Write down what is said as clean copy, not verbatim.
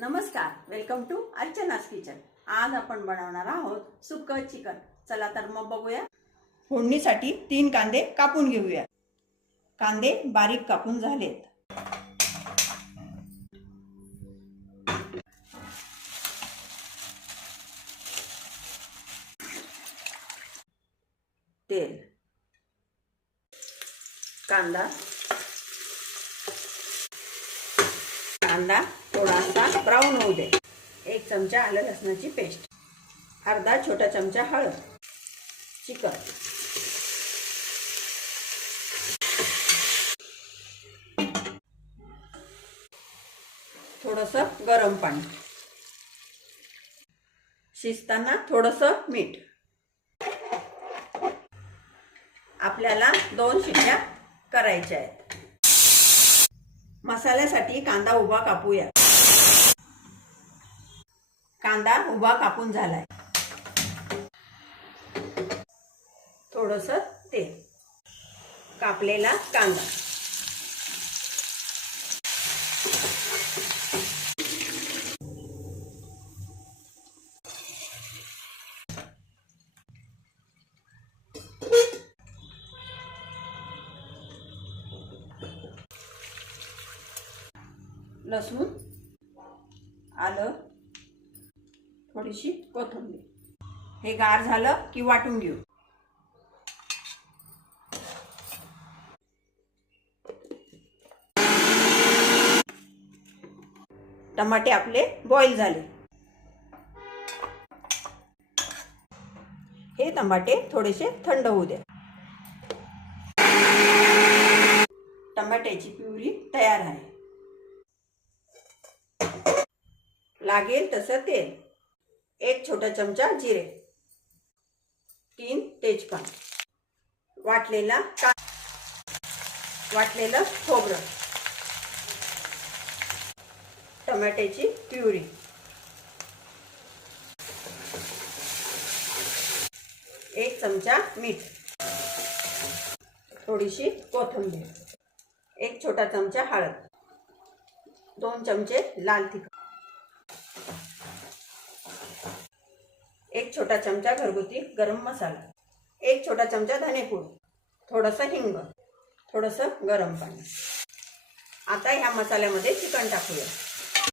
नमस्कार, welcome to अर्चनास kitchen. आज आपण बनवणार आहोत सुक्कं चिकन। चला तर मग बघूया। फोडणीसाठी 3 कांदे कापून घेऊया। कांदे बारीक कापून झालेत। तेल, कांदा थोडासा ब्राऊन होऊ दे। 1 चमचा आलं लसणाची पेस्ट, अर्धा छोटा चमचा हळद, चिकन, थोडंसं गरम पाणी, शिजताना थोडंसं मीठ। आपल्याला 2 शिट्ट्या करायच्या आहेत। मसाल्यासाठी कांदा उभा कापूया। कांदा उभा कापून झालाय। थोडंसं तेल, कापलेला कांदा, लसूण, आलं, थोडीशी कोथिंबीर। हे गार झालं की वाटून घेऊ। टमाटे आपले बॉईल झाले। हे टमाटे थोडेसे थंड होऊ द्या। टमाट्याची प्युरी तयार आहे। लागेल तसं तेल, 1 छोटा चमचा जिरे, 3 तेजपान, वाटलेलं खोबरं, टमाट्याची प्युरी, एक चमचा मीठ, थोडीशी कोथिंबीर, 1 छोटा चमचा हळद, 2 चमचे लाल तिखट, 1 छोटा चमचा घरगुती गरम मसाला, 1 छोटा चमचा धनेपूड, थोडंसं हिंग, थोडंसं गरम पाणी। आता ह्या मसाल्यामध्ये चिकन टाकूया।